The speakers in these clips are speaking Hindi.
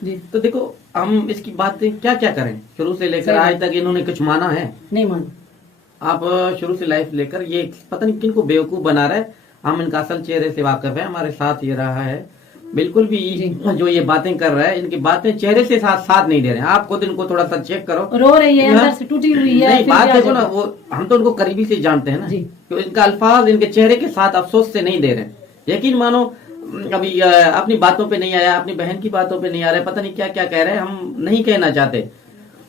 जी। तो देखो हम इसकी बातें क्या क्या करें, शुरू से लेकर आज तक इन्होंने कुछ माना है? नहीं माना। आप शुरू से लाइफ लेकर ये पता नहीं किनको बेवकूफ बना रहा है। हम इनका असल चेहरे से वाकिफ है, हमारे साथ ये रहा है। बिल्कुल भी जो ये बातें कर रहा है, इनकी बातें चेहरे से साथ नहीं दे रहे हैं। आप खुद इनको थोड़ा सा चेक करो। रो रही है, अंदर से टूटी हुई है। नहीं, बात देखो ना, वो हम तो उनको करीबी से जानते हैं ना, तो इनका अल्फाज इनके चेहरे के साथ अफसोस से नहीं दे रहे हैं। यकीन मानो अभी अपनी बातों पे नहीं आया, अपनी बहन की बातों पे नहीं आ रहा है, पता नहीं क्या क्या कह रहे हैं, हम नहीं कहना चाहते।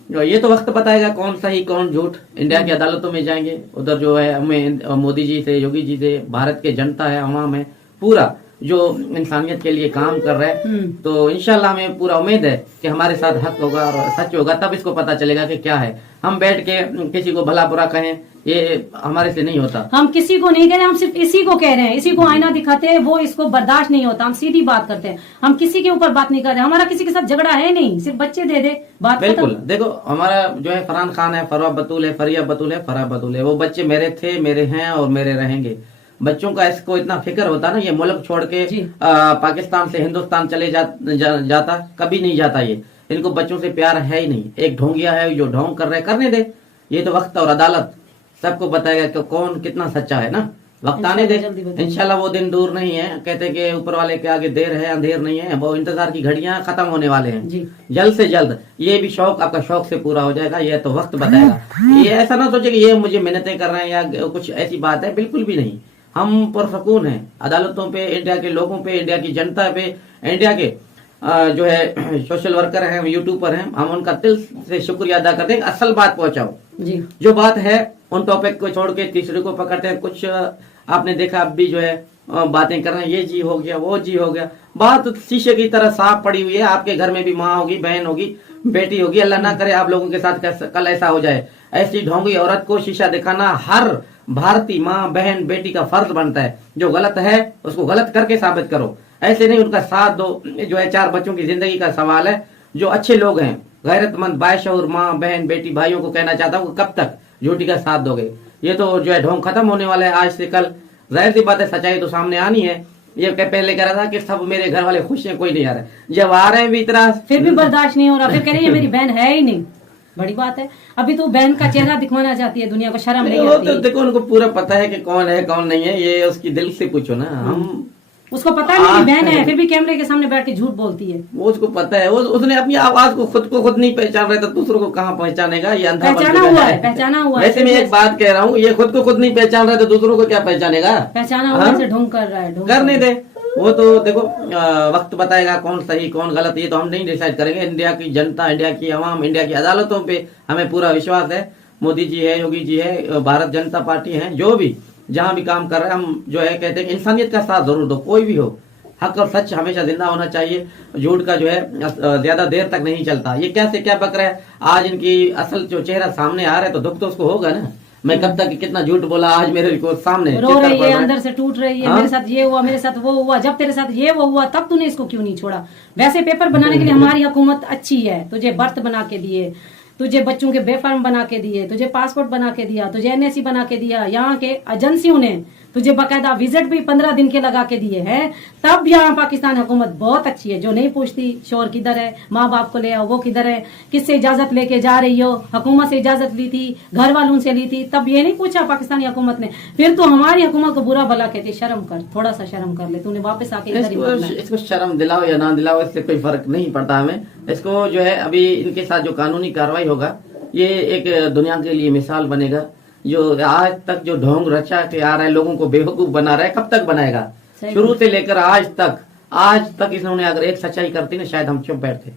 ये तो वक्त बताएगा कौन सही कौन झूठ। इंडिया की अदालतों में जाएंगे, उधर जो है हमें मोदी जी से, योगी जी से, भारत के जनता है, अवाम है, पूरा जो इंसानियत के लिए काम कर रहे हैं, तो इंशाल्लाह हमें पूरा उम्मीद है कि हमारे साथ हक होगा और सच होगा। तब इसको पता चलेगा कि क्या है। हम बैठ के किसी को भला बुरा कहें, ये हमारे से नहीं होता। हम किसी को नहीं कह रहे, हम सिर्फ इसी को कह रहे हैं। इसी को आईना दिखाते हैं, वो इसको बर्दाश्त नहीं होता। हम सीधी बात करते हैं, हम किसी के ऊपर बात नहीं कर रहे। हमारा किसी के साथ झगड़ा है नहीं, सिर्फ बच्चे दे दे बात। बिल्कुल देखो, हमारा जो है फरहान खान है, फरवा बतूल है, फरिया बतूल है, फरा बतूल है, वो बच्चे मेरे थे, मेरे हैं और मेरे रहेंगे। बच्चों का इसको इतना फिक्र होता ना, ये मुल्क छोड़ के पाकिस्तान से हिंदुस्तान चले जाता कभी नहीं जाता। ये इनको बच्चों से प्यार है ही नहीं। एक ढोंगिया है जो ढोंग कर रहे, करने दे। ये तो वक्त और अदालत सबको बताएगा कि कौन कितना सच्चा है ना। वक्त आने दे, इंशाल्लाह वो दिन दूर नहीं है। कहते कि ऊपर वाले के आगे देर है अंधेर नहीं है, वो इंतजार की घड़ियां खत्म होने वाले हैं। जल्द से जल्द ये भी शौक आपका शौक से पूरा हो जाएगा। ये तो वक्त बताएगा। ये ऐसा ना सोचे कि ये मुझे मिन्नतें कर रहे हैं या कुछ ऐसी बात है, बिल्कुल भी नहीं। हम पुरसकून हैं अदालतों पे, इंडिया के लोगों पे, इंडिया की जनता पे, इंडिया के जो है सोशल वर्कर हैं, यूट्यूबर हैं, हम उनका दिल से शुक्रिया अदा करते हैं। असल बात पहुंचाओ जी। जो बात है उन टॉपिक को छोड़ के तीसरे को पकड़ते हैं। कुछ आपने देखा अब भी जो है बातें कर रहे हैं, ये जी हो गया, वो जी हो गया। बात शीशे की तरह साफ पड़ी हुई है। आपके घर में भी माँ होगी, बहन होगी, बेटी होगी। अल्लाह ना करे आप लोगों के साथ कल ऐसा हो जाए। ऐसी ढोंगी औरत को शीशा दिखाना हर भारतीय माँ, बहन, बेटी का फर्ज बनता है। जो गलत है उसको गलत करके साबित करो, ऐसे नहीं उनका साथ दो। जो है 4 बच्चों की जिंदगी का सवाल है। जो अच्छे लोग हैं, गैरतमंद बाशऊर माँ, बहन, बेटी, भाइयों को कहना चाहता हूँ, कब तक झूठी का साथ दोगे? ये तो जो है ढोंग खत्म होने वाला है आज से कल। जाहिर सी बात है, सच्चाई तो सामने आनी है। ये पहले कह रहा था कि सब मेरे घर वाले खुश हैं, कोई नहीं आ रहा है। जब आ रहे हैं भी इतना, फिर भी बर्दाश्त नहीं हो रहा। फिर कह रही है मेरी बहन है ही नहीं। बड़ी बात है। अभी तो बहन का चेहरा दिखवाना चाहती है दुनिया को, शर्म नहीं आती। तो देखो उनको पूरा पता है कि कौन है कौन नहीं है। ये उसकी दिल से पूछो ना। हम उसको पता है मेरी बहन है, फिर भी कैमरे के सामने बैठ के झूठ बोलती है। वो उसको पता है। उसने अपनी आवाज को खुद नहीं पहचान रहा, तो दूसरों को कहाँ पहचानेगा? ये अंधा पहचाना हुआ है, पहचाना हुआ है। वैसे मैं एक बात कह रहा हूँ, ये खुद को नहीं पहचान रहा, तो दूसरों को क्या पहचानेगा? पहचाना हुआ है, ढोंग कर रहा है। करने दे, वो तो देखो वक्त बताएगा कौन सही कौन गलत। ये तो हम नहीं डिसाइड करेंगे। इंडिया की जनता, इंडिया की अवाम, इंडिया की अदालतों पे हमें पूरा विश्वास है। मोदी जी है, योगी जी है, भारत जनता पार्टी है, जो भी जहां भी काम कर रहे हैं, हम जो है कहते हैं कि इंसानियत का साथ जरूर दो। कोई भी हो, हक और सच हमेशा जिंदा होना चाहिए। झूठ का जो है ज्यादा देर तक नहीं चलता। ये क्या से क्या बक रहा है? आज इनकी असल जो चेहरा सामने आ रहा है, तो दुख तो उसको होगा ना। मैं कब तक कितना झूठ बोला, आज मेरे को सामने रो रही है, अंदर से टूट रही है। मेरे साथ ये हुआ, मेरे साथ वो हुआ। जब तेरे साथ ये वो हुआ, तब तूने इसको क्यों नहीं छोड़ा? वैसे पेपर बनाने के लिए हमारी हुकूमत अच्छी है। तुझे बर्थ बना के दिए, तुझे बच्चों के बेफार्म बना के दिए, तुझे पासपोर्ट बना के दिया, तुझे एनएसी बना के दिया। यहाँ के एजेंसियों ने तुझे बाकायदा विजिट भी 15 दिन के लगा के दिए हैं। तब यहाँ पाकिस्तान हुकूमत बहुत अच्छी है, जो नहीं पूछती शोर किधर है, माँ बाप को ले आओ, वो किधर है, किससे इजाजत लेके जा रही हो। हुकूमत से इजाजत ली थी, घर वालों से ली थी, तब ये नहीं पूछा पाकिस्तानी हुकूमत ने। फिर तो हमारी हुकूमत को बुरा भला कहती। शर्म कर, थोड़ा सा शर्म कर ले। तूने वापस आके इसको शर्म दिलाओ या ना दिलाओ, इससे कोई फर्क नहीं पड़ता हमें। इसको जो है अभी इनके साथ जो कानूनी कार्रवाई होगा, ये एक दुनिया के लिए मिसाल बनेगा। जो आज तक जो ढोंग रचा के आ रहा है, लोगों को बेवकूफ बना रहा है, कब तक बनाएगा? शुरू से लेकर आज तक इन्होंने अगर एक सच्चाई करती ना, शायद हम चुप बैठते।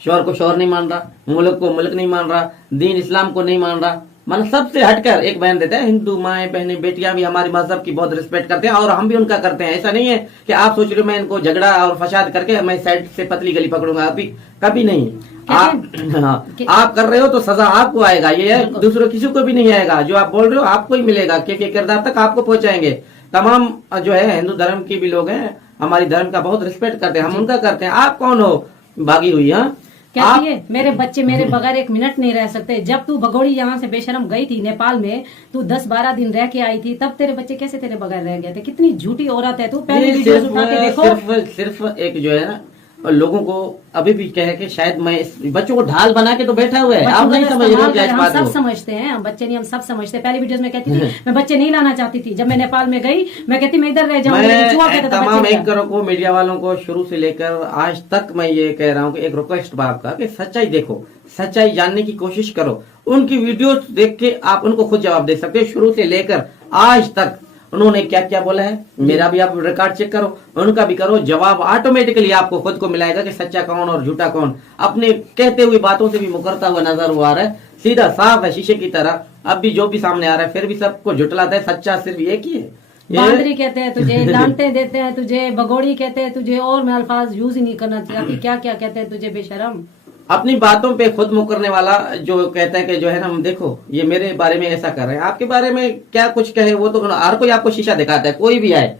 शोर को शोर नहीं मान रहा, मुल्क को मुल्क नहीं मान रहा, दीन इस्लाम को नहीं मान रहा। मन सबसे हटकर एक बयान देते हैं। हिंदू माए बहने बेटियां भी हमारे मजहब की बहुत रिस्पेक्ट करते हैं और हम भी उनका करते हैं। ऐसा नहीं है कि आप सोच रहे हो मैं इनको झगड़ा और फसाद करके मैं साइड से पतली गली पकड़ूंगा। अभी कभी नहीं। आप कर रहे हो तो सजा आपको आएगा। ये है, दूसरों किसी को भी नहीं आएगा। जो आप बोल रहे हो आपको ही मिलेगा, क्योंकि किरदार तक आपको पहुंचाएंगे। तमाम जो है हिंदू धर्म की भी लोग हैं, हमारी धर्म का बहुत रिस्पेक्ट करते हैं, हम उनका करते हैं। आप कौन हो भागी हुई? हाँ, कहती है मेरे बच्चे मेरे बगैर 1 मिनट नहीं रह सकते। जब तू भगोड़ी यहाँ से बेशरम गई थी नेपाल में, तू 10-12 दिन रह के आई थी, तब तेरे बच्चे कैसे तेरे बगैर रह गए थे? कितनी झूठी औरत है तू। पहले वीडियोस उठा के देखो। सिर्फ एक जो है ना लोगों को अभी भी कहे कि शायद मैं इस बच्चों को ढाल बना के तो बैठा हुआ है, आप नहीं समझ रहे हो क्या इस हम बात सब को? समझते हैं, हम बच्चे नहीं, हम सब समझते हैं। पहली वीडियोस में कहती थी मैं बच्चे नहीं लाना चाहती थी, जब मैं नेपाल में गई मैं कहती मैं इधर रह जाऊंगी, लेकिन जुआ कहता था तमाम बच्चे एंकरों को, मीडिया वालों को शुरू से लेकर आज तक मैं ये कह रहा हूँ कि एक रिक्वेस्ट बा आपका कि सच्चाई देखो, सच्चाई जानने की कोशिश करो। उनकी वीडियो देख के आप उनको खुद जवाब दे सकते हो, शुरू से लेकर आज तक उन्होंने क्या क्या बोला है। मेरा भी आप रिकॉर्ड चेक करो, उनका भी करो, जवाब ऑटोमेटिकली आपको खुद को मिलाएगा कि सच्चा कौन और झूठा कौन। अपने कहते हुए बातों से भी मुकरता हुआ नजर हुआ रहा है, सीधा साफ है शीशे की तरह। अब भी जो भी सामने आ रहा है फिर भी सबको झुटलाता है, सच्चा सिर्फ एक ही है। बांदरी कहते हैं तुझे, डांटे देते हैं तुझे, भगोड़ी कहते हैं तुझे, और मैं अल्फाज यूज ही नहीं करना चाहती, क्या क्या कहते हैं तुझे बेशरम। अपनी बातों पे खुद मुकरने वाला जो कहता है कि जो है ना देखो ये मेरे बारे में ऐसा कर रहे हैं, आपके बारे में क्या कुछ कहे वो तो हर कोई आपको शीशा दिखाता है, कोई भी आए।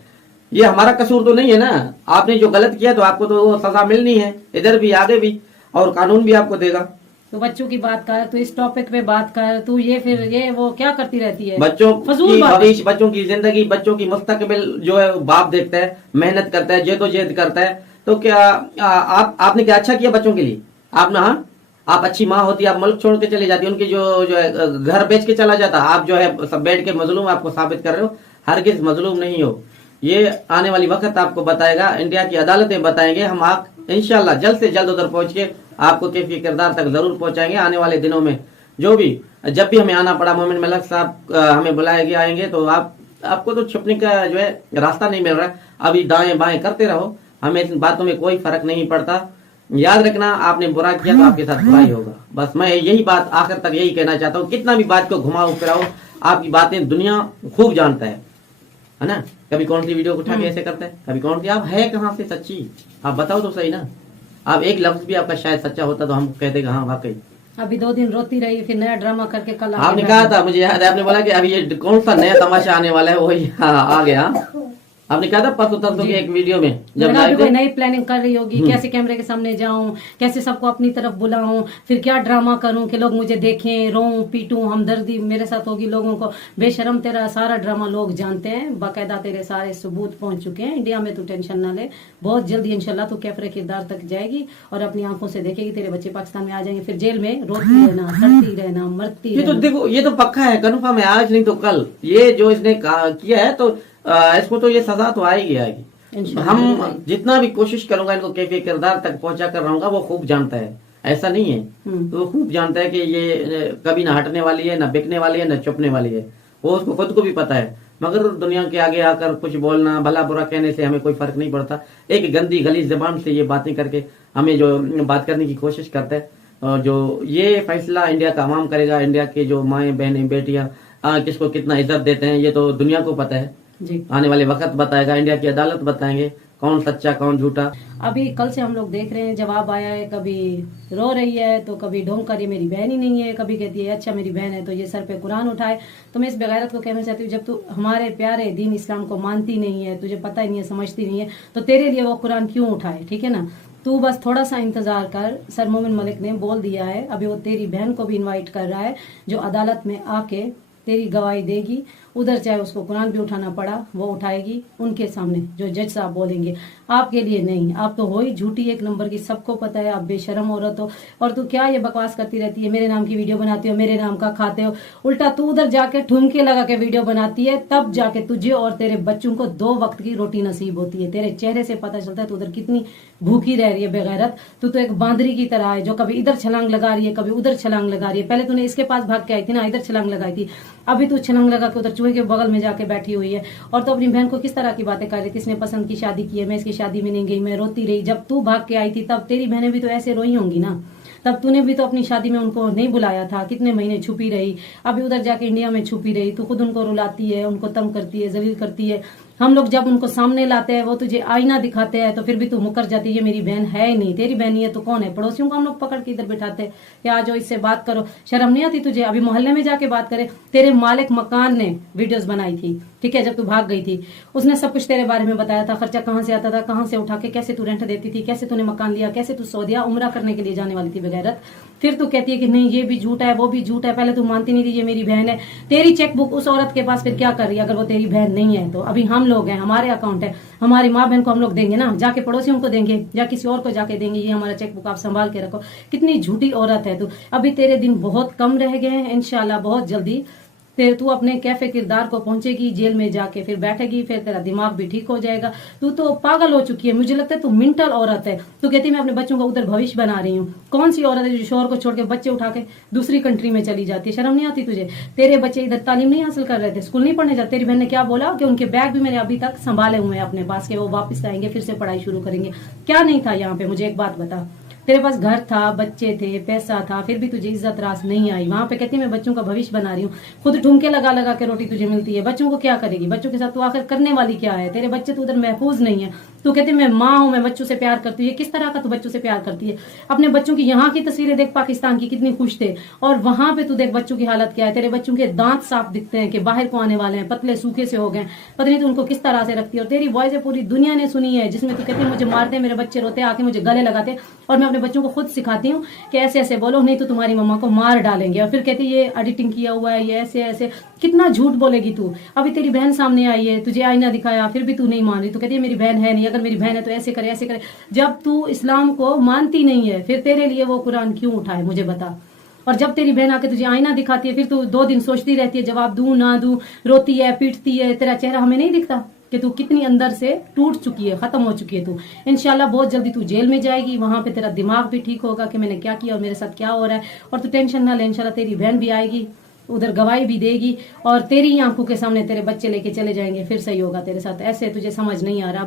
ये हमारा कसूर तो नहीं है ना, आपने जो गलत किया तो आपको तो वो सजा मिलनी है, इधर भी आगे भी, और कानून भी आपको देगा। तो बच्चों की बात कर, तू इस टॉपिक पे बात कर, तू ये फिर ये वो क्या करती रहती है, बच्चों फजूल की बात। भविष्य, बच्चों की जिंदगी, बच्चों की मुस्तकबिल जो है बाप देखता है, मेहनत करता है, जेदोजेहद करता है। तो क्या आपने क्या अच्छा किया बच्चों के लिए? आप ना, आप अच्छी माँ होती, आप मुल्क छोड़ के चली जाती, उनकी जो है घर बेच के चला जाता। आप जो है सब बैठ के मजलूम आपको साबित कर रहे हो, हरगिज मजलूम नहीं हो। ये आने वाली वक्त आपको बताएगा, इंडिया की अदालतें बताएंगे। हम आप इंशाल्लाह जल्द से जल्द उधर पहुंच के आपको कैफी किरदार तक जरूर पहुंचाएंगे आने वाले दिनों में। जो भी जब भी हमें आना पड़ा, मोमिन मलक साहब हमें बुलाएंगे, आएंगे तो आपको तो छुपने का जो है रास्ता नहीं मिल रहा। अभी दाएं बाएं करते रहो, हमें इन बातों में कोई फर्क नहीं पड़ता। याद रखना, आपने बुरा किया तो आपके साथ बुराई होगा। बस मैं यही बात आखिर तक यही कहना चाहता हूँ। कितना भी बात को घुमाओ फिराओ, आपकी बातें दुनिया खूब जानता है ना। कभी कौन सी वीडियो उठा के ऐसे करता है, कभी कौन सी, आप है कहाँ से सच्ची, आप बताओ तो सही ना। आप एक लफ्ज भी आपका शायद सच्चा होता तो हम कहते हाँ वाकई। अभी 2 दिन रोती रही, फिर नया ड्रामा करके कल आपने कहा था, मुझे याद है, आपने बोला कि अभी ये कौन सा नया तमाशा आने वाला है, वही आ गया। आपने कहा था परसों तरसों की एक वीडियो में, जब कोई नई प्लानिंग कर रही होगी, कैसे कैमरे के सामने जाऊं, कैसे सबको अपनी तरफ बुलाऊं, फिर क्या ड्रामा करूं कि लोग मुझे देखें, रोऊं पीटूं, हमदर्दी मेरे साथ होगी लोगों को। बेशरम, तेरा सारा ड्रामा लोग जानते हैं, बाकायदा तेरे सारे सबूत पहुंच चुके हैं इंडिया में। तू टेंशन ना ले, बहुत जल्दी इंशाल्लाह तू कैफरे किरदार तक जाएगी और अपनी आंखों से देखेगी तेरे बच्चे पाकिस्तान में आ जाएंगे। फिर जेल में रोती रहना, सड़ती रहना, मरती ये तो देखो, ये तो पक्का है, कन्फर्म है, आज नहीं तो कल। ये जो इसने किया है तो इसको तो ये सजा तो आएगी आएगी। हम जितना भी कोशिश करूंगा इनको कैफी किरदार तक पहुंचा कर रहूंगा, वो खूब जानता है, ऐसा नहीं है। तो वो खूब जानता है कि ये कभी ना हटने वाली है, ना बिकने वाली है, ना चुपने वाली है। वो उसको खुद को भी पता है, मगर दुनिया के आगे आकर कुछ बोलना, भला बुरा कहने से हमें कोई फर्क नहीं पड़ता। एक गंदी गली जबान से ये बातें करके हमें जो बात करने की कोशिश करता है, और जो ये फैसला इंडिया का अवाम करेगा, इंडिया के जो माएँ बहनें बेटियां किसको कितना इज्जत देते हैं, ये तो दुनिया को पता है जी। आने वाले वक्त बताएगा, इंडिया की अदालत बताएंगे कौन सच्चा कौन झूठा। अभी कल से हम लोग देख रहे हैं, जवाब आया है, कभी रो रही है तो कभी ढोंग कर ये मेरी बहन ही नहीं है, कभी कहती है अच्छा मेरी बहन है तो ये सर पे कुरान उठाए। तो मैं इस बेगैरत को कहना चाहती हूँ, जब तू हमारे प्यारे दीन इस्लाम को मानती नहीं है, तुझे पता ही नहीं है, समझती नहीं है, तो तेरे लिए वो कुरान क्यों उठाए, ठीक है ना। तू बस थोड़ा सा इंतजार कर। सर मोमिन मलिक ने बोल दिया है, अभी वो तेरी बहन को भी इनवाइट कर रहा है, जो अदालत में आके तेरी गवाही देगी। उधर चाहे उसको कुरान भी उठाना पड़ा वो उठाएगी उनके सामने, जो जज साहब बोलेंगे। आपके लिए नहीं, आप तो हो ही झूठी एक नंबर की, सबको पता है, आप बेशरम औरत हो। और तू क्या ये बकवास करती रहती है, मेरे नाम की वीडियो बनाती हो, मेरे नाम का खाते हो। उल्टा तू उधर जाके ठुमके लगा के वीडियो बनाती है, तब जाके तुझे और तेरे बच्चों को 2 वक्त की रोटी नसीब होती है। तेरे चेहरे से पता चलता है तू उधर कितनी भूखी रह रही है बेगैरत। तू तो एक बांदरी की तरह है, जो कभी इधर छलांग लगा रही है, कभी उधर छलांग लगा रही है। पहले तूने इसके पास भाग के आई थी ना, इधर छलांग लगाई थी, अभी तू छलांग लगा के उधर चूहे के बगल में जाके बैठी हुई है। और तो अपनी बहन को किस तरह की बातें कर रही थी, इसने पसंद की शादी की है, मैं इसकी शादी में नहीं गई, मैं रोती रही। जब तू भाग के आई थी तब तेरी बहनें भी तो ऐसे रोई होंगी ना, तब तूने भी तो अपनी शादी में उनको नहीं बुलाया था, कितने महीने छुपी रही, अभी उधर जाके इंडिया में छुपी रही। तू खुद उनको रुलाती है, उनको तंग करती है, जलील करती है। हम लोग जब उनको सामने लाते हैं, वो तुझे आईना दिखाते हैं, तो फिर भी तू मुकर जाती है, ये मेरी बहन है ही नहीं, तेरी बहन ही है तो कौन है। पड़ोसियों को हम लोग पकड़ के इधर बिठाते हैं कि आ जाओ इससे बात करो, शर्म नहीं आती तुझे। अभी मोहल्ले में जाके बात करे, तेरे मालिक मकान ने वीडियोस बनाई थी, ठीक है, जब तू भाग गई थी, उसने सब कुछ तेरे बारे में बताया था, खर्चा कहाँ से आता था, कहाँ से उठा के, कैसे तू रेंट देती थी, कैसे तूने मकान लिया, कैसे तू सऊदीया उम्रा करने के लिए जाने वाली थी बेगैरत। फिर तू कहती है कि नहीं ये भी झूठा है वो भी झूठा है। पहले तू मानती नहीं थी ये मेरी बहन है। तेरी चेकबुक उस औरत के पास फिर क्या कर रही है अगर वो तेरी बहन नहीं है तो? अभी हम लोग हैं, हमारे अकाउंट है, हमारी माँ बहन को हम लोग देंगे ना, जाके पड़ोसियों को देंगे या किसी और को जाके देंगे, ये हमारा चेकबुक आप संभाल के रखो। कितनी झूठी औरत है तू। अभी तेरे दिन बहुत कम रह गए हैं, इंशाल्लाह बहुत जल्दी फिर तू अपने कैफे किरदार को पहुंचेगी, जेल में जाके फिर बैठेगी, फिर तेरा दिमाग भी ठीक हो जाएगा। तू तो पागल हो चुकी है, मुझे लगता है तू मेंटल औरत है। तू कहती है मैं अपने बच्चों का उधर भविष्य बना रही हूँ। कौन सी औरत है जो शोहर को छोड़ के बच्चे उठा के दूसरी कंट्री में चली जाती है? शर्म नहीं आती तुझे? तेरे बच्चे इधर तालीम नहीं हासिल कर रहे थे, स्कूल नहीं पढ़ने जाते? तेरी बहन ने क्या बोला कि उनके बैग भी मैंने अभी तक संभाले हुए हैं अपने पास के वो वापस आएंगे फिर से पढ़ाई शुरू करेंगे। क्या नहीं था यहाँ पे? मुझे एक बात बता। तेरे पास घर था, बच्चे थे, पैसा था, फिर भी तुझे इज्जत रास नहीं आई। वहां पे कहती है मैं बच्चों का भविष्य बना रही हूँ। खुद ठुमके लगा लगा के रोटी तुझे मिलती है, बच्चों को क्या करेगी? बच्चों के साथ तू आखिर करने वाली क्या है? तेरे बच्चे तो उधर महफूज नहीं है। तू कहती है मैं माँ हूँ, मैं बच्चों से प्यार करती हूँ। ये किस तरह का तू बच्चों से प्यार करती है? अपने बच्चों की यहाँ की तस्वीरें देख पाकिस्तान की, कितनी खुश थे, और वहां पे तू देख बच्चों की हालत क्या है। तेरे बच्चों के दांत साफ दिखते हैं कि बाहर को आने वाले हैं, पतले सूखे से हो गए, पता नहीं तू उनको किस तरह से रखती है। और तेरी वॉइस पूरी दुनिया ने सुनी है जिसमें तू कहती है मुझे मारते, मेरे बच्चे रोते, आके मुझे गले लगाते, और मैं अपने बच्चों को खुद सिखाती हूँ कि ऐसे ऐसे बोलो नहीं तो तुम्हारी मम्मा को मार डालेंगे। और फिर कहती है ये एडिटिंग किया हुआ है, ये ऐसे ऐसे। कितना झूठ बोलेगी तू? अभी तेरी बहन सामने आई है, तुझे आईना दिखाया, फिर भी तू नहीं मान रही। तू कहती है मेरी बहन है नहीं, अगर मेरी बहन है तो ऐसे करे ऐसे करे। जब तू इस्लाम को मानती नहीं है फिर तेरे लिए वो कुरान क्यों उठाए, मुझे बता। और जब तेरी बहन आके तुझे आईना दिखाती है फिर तू 2 दिन सोचती रहती है जवाब दूं ना दूं, रोती है, पीटती है। तेरा चेहरा हमें नहीं दिखता कि तू कितनी अंदर से टूट चुकी है, खत्म हो चुकी है तू। इंशाल्लाह बहुत जल्दी तू जेल में जाएगी, वहां पे तेरा दिमाग भी ठीक होगा कि मैंने क्या किया और मेरे साथ क्या हो रहा है। और तू टेंशन ना ले, इंशाल्लाह तेरी बहन भी आएगी, उधर गवाही भी देगी, और तेरी आंखों के सामने तेरे बच्चे लेके चले जाएंगे, फिर सही होगा तेरे साथ। ऐसे तुझे समझ नहीं आ रहा।